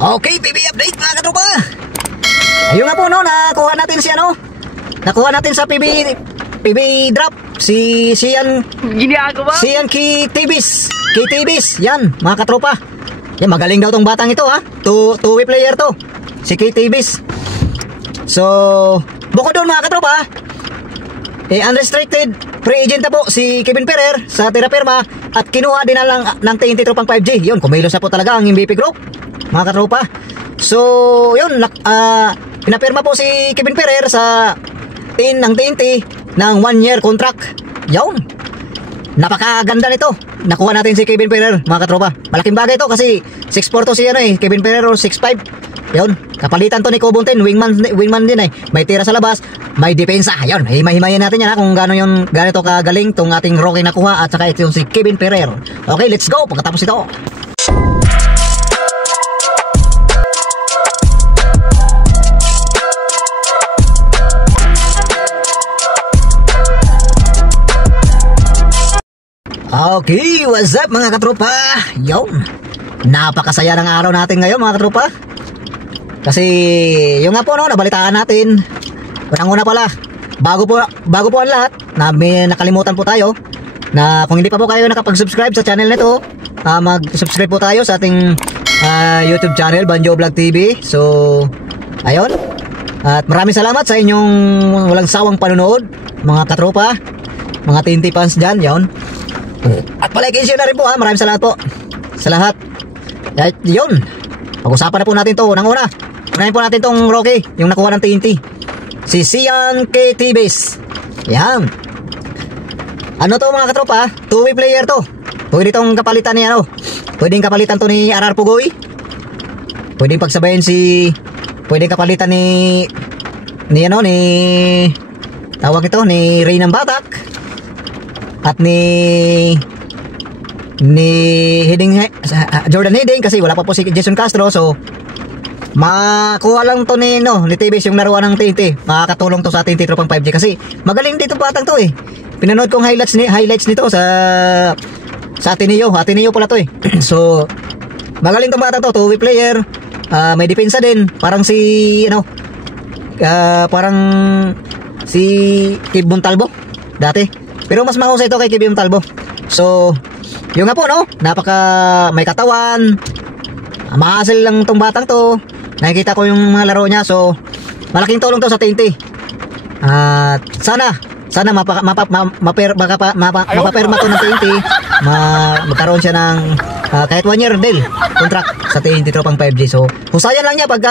Okay, PB update mga katropa. Ayun nga po no, nakuha natin si ano. Nakuha natin sa PB drop si Sian Ginagawa? Sian Kitibis. Yan, mga katropa. Yan, magaling daw tong batang ito ha. Two-way player to. Si Kitibis. So, bukod doon mga katropa, unrestricted free agent na po si Kevin Ferrer sa Terraperma at kinuha din na lang ng TNT Tropang 5G. Yun, kumilos na po talaga ang MVP Group, mga katropa. So, yun, pinapirma po si Kevin Ferrer sa ng TNT ng 1-year contract. Yun, napakaganda nito. Nakuha natin si Kevin Ferrer, mga katropa. Malaking bagay ito kasi 6'4 to si Kevin Ferrer or 6'5. Yun, kapalitan to ni Cobontin, wingman din May tira sa labas, may depensa. Ayun, himay-himayin natin yan kung gano'n to kagaling tong ating rookie nakuha at saka ito yung si Kevin Ferrer. Okay, let's go pagkatapos ito. Okay, what's up mga katropa? Yun, napakasaya ng araw natin ngayon mga katropa. Kasi yung nga po no, nabalitaan natin. Unang-una pala, bago po ang lahat, may nakalimutan po tayo na kung hindi pa po kayo nakapag-subscribe sa channel nito, mag-subscribe po tayo sa ating YouTube channel, Banjo Vlog TV. So, ayun. At maraming salamat sa inyong walang sawang panonood, mga katropa, mga TNT fans dyan, yun. At palike and share na rin po ha, maraming salamat po sa lahat. At yun, pag-usapan na po natin to. Unang-una, unahin po natin tong rookie, yung nakuha ng TNT, si Sian Kitibis. Yan. Ano to mga katropa? Two-way player to. Pwede tong kapalitan ni ano. Pwedeng kapalitan to ni RR Pugoy. Pwedeng pagsabayin pwedeng kapalitan ni tawag ito, ni Ray ng Batak. At ni Jordan Hiddink kasi wala pa po si Jason Castro. So makuha lang to ni Tibis yung naruan ng TNT. Makakatulong to sa TNT Tropang 5G kasi magaling dito batang to eh. Pinanood kong highlights nito sa Ateneo pala to eh. So magaling to batang to, two-way player. May depensa din, parang si Kib Montalvo dati. Pero mas mahusay ito kay Kib Montalvo. So yung nga po no, may katawan, mahasil lang tong batang to. Nakikita ko yung mga laro niya. So malaking tulong to sa TNT. At sana mapaperma to ng TNT. Magkaroon siya ng kahit 1-year deal contract sa TNT Tropang 5G. So husayan lang niya pag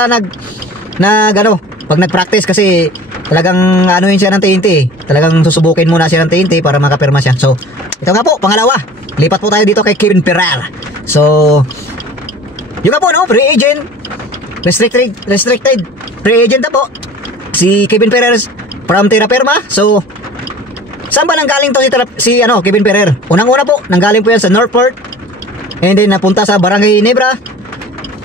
pag nag-practice kasi talagang anuhin siya ng TNT. Talagang susubukin muna siya ng TNT para makapirma siya. So ito nga po, pangalawa, lipat po tayo dito kay Kevin Ferrer. So yung nga po no, free agent, restricted free agent na po si Kevin Ferrer from Terraperma. So saan ba nanggaling to si Kevin Ferrer? Unang-una po, nanggaling po yan sa Northport and then napunta sa Barangay Ginebra.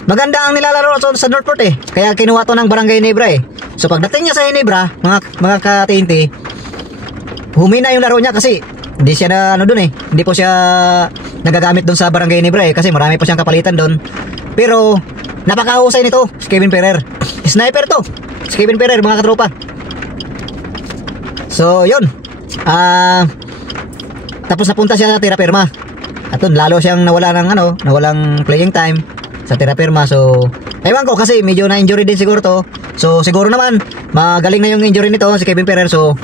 Maganda ang nilalaro sa Northport eh, kaya kinuha to ng Barangay Ginebra eh. So pagdating niya sa Ginebra, mga ka-TNT, humina yung laro niya kasi hindi siya hindi po siya nagagamit doon sa Barangay Ginebra eh, kasi marami po siyang kapalitan doon. Pero napakahusay nito si Kevin Ferrer. Sniper to si Kevin Ferrer, mga katropa. So yun, tapos napunta siya sa Terraperma. At doon lalo siyang nawalang playing time sa Terraperma. So ewan ko kasi medyo na-injury din siguro to. So siguro naman magaling na yung injury nito si Kevin Ferrer. So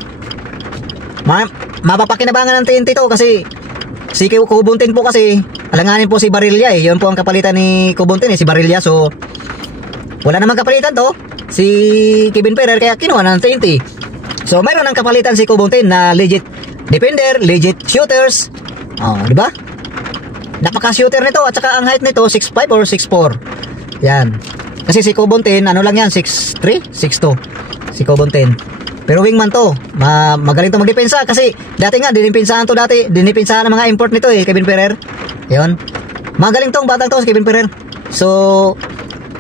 mapapakinabangan ng TNT to kasi si Cobontin po kasi alanganin po si Barilla eh. Yun po ang kapalitan ni Cobontin si Barilla. So wala namang kapalitan to si Kevin Ferrer kaya kinuha ng TNT. So mayroon ng kapalitan si Cobontin na legit defender, legit shooters. Di ba? Napaka-shooter nito at saka ang height nito 6'5 or 6'4. Yan. Kasi si Cobontin lang yan, 6'3, 6'2 si Cobontin. Pero wingman to, magaling to magdepensa kasi dati nga dinipensahan ng mga import nito Kevin Ferrer. Yun. Magaling tong batang to si Kevin Ferrer. So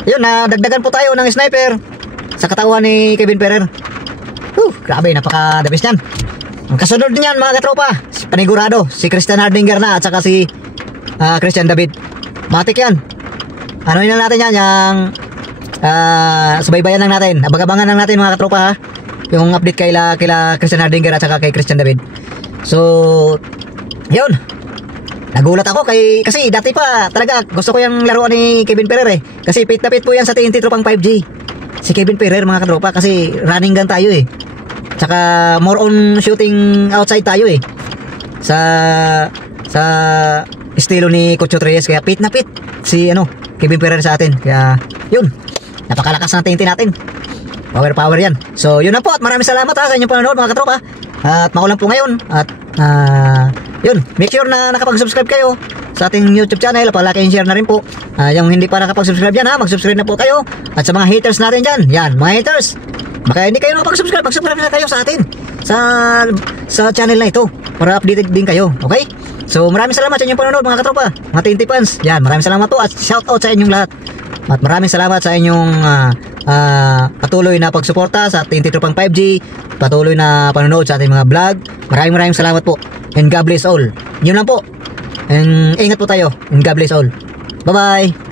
yun, nadagdagan po tayo ng sniper sa katawan ni Kevin Ferrer. Grabe, napaka-the best yan. Ang kasunod niyan mga katropa, panigurado si Christian Hardinger na at saka si Christian David. Matik yan. ano yun lang natin yan, yung subaybayan lang natin, abang-abangan lang natin mga katropa ha, yung update kila Christian Hardinger at saka kay Christian David. So yun, nagulat ako kasi dati pa talaga gusto ko yung laruan ni Kevin Ferrer eh, kasi pit na pit po yan sa TNT Tropang 5G si Kevin Ferrer mga katropa, kasi running gun tayo eh, tsaka more on shooting outside tayo eh, sa estilo ni Coach Reyes, kaya pit na pit si Kevin Ferrer sa atin, kaya yun, napakalakas ng TNT natin, power yan. So yun na po, at maraming salamat ha sa inyong panonood mga katropa, at makulang po ngayon, at yun, make sure na nakapag-subscribe kayo sa ating YouTube channel, palaki and share na rin po. Yung hindi pa nakapag-subscribe yan ha, mag-subscribe na po kayo. At sa mga haters natin dyan, yan, mga haters, baka hindi kayo nakapag-subscribe, mag-subscribe na kayo sa atin, sa channel na ito, para updated din kayo, okay? So maraming salamat sa inyong panonood mga katropa, mga TNT fans, yan, maraming salamat po, at shout out sa inyong lahat. At maraming salamat sa inyong patuloy na pagsuporta sa TNT Tropang 5G, patuloy na panonood sa ating mga vlog. Maraming salamat po, and God bless all. Yun lang po, and ingat po tayo, and God bless all. Bye bye.